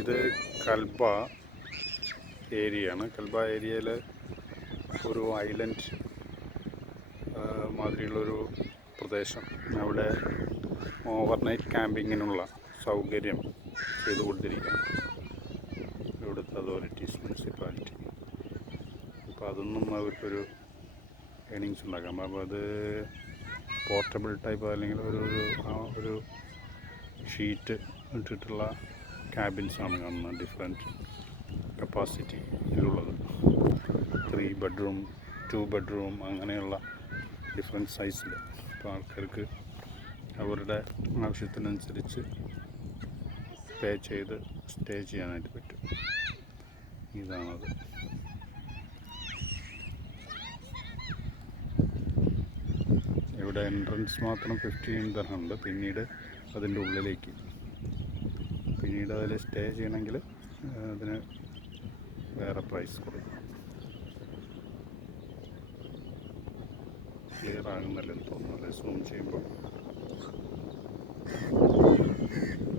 ഇത് കൽബ ഏരിയയാണ്. കൽബ ഏരിയയിൽ ഒരു ഐലൻഡ് മാതിരിയുള്ളൊരു പ്രദേശം. അവിടെ ഓവർനൈറ്റ് ക്യാമ്പിങ്ങിനുള്ള സൗകര്യം ചെയ്തു കൊടുത്തിരിക്കുകയാണ് ഇവിടുത്തെ അതോറിറ്റീസ്, മുനിസിപ്പാലിറ്റി. അപ്പോൾ അതൊന്നും അവർക്കൊരു ഏണിങ്സ് ഉണ്ടാക്കാം. അപ്പോൾ അത് പോർട്ടബിൾ ടൈപ്പ് അല്ലെങ്കിൽ ഒരു ഷീറ്റ് ഇട്ടിട്ടുള്ള ക്യാബിൻസാണ് കാണുന്നത്. ഡിഫറെൻറ്റ് കപ്പാസിറ്റിയിലുള്ളത് 3 ബെഡ്റൂം 2 ബെഡ്റൂം അങ്ങനെയുള്ള ഡിഫറെൻറ്റ് സൈസിൽ. അപ്പോൾ ആൾക്കാർക്ക് അവരുടെ ആവശ്യത്തിനനുസരിച്ച് പേ ചെയ്ത് സ്റ്റേ ചെയ്യാനായിട്ട് പറ്റും. ഇതാണത്. ഇവിടെ എൻട്രൻസ് മാത്രം 15 ദിർഹം ഉണ്ട്. പിന്നീട് അതിൻ്റെ ഉള്ളിലേക്ക് അതിൽ സ്റ്റേ ചെയ്യണമെങ്കിൽ അതിന് വേറെ പ്രൈസ് കൊടുക്കണം. ക്ലിയർ ആകുന്നില്ലെന്ന് തോന്നുന്നു, സൂം ചെയ്യുമ്പോൾ.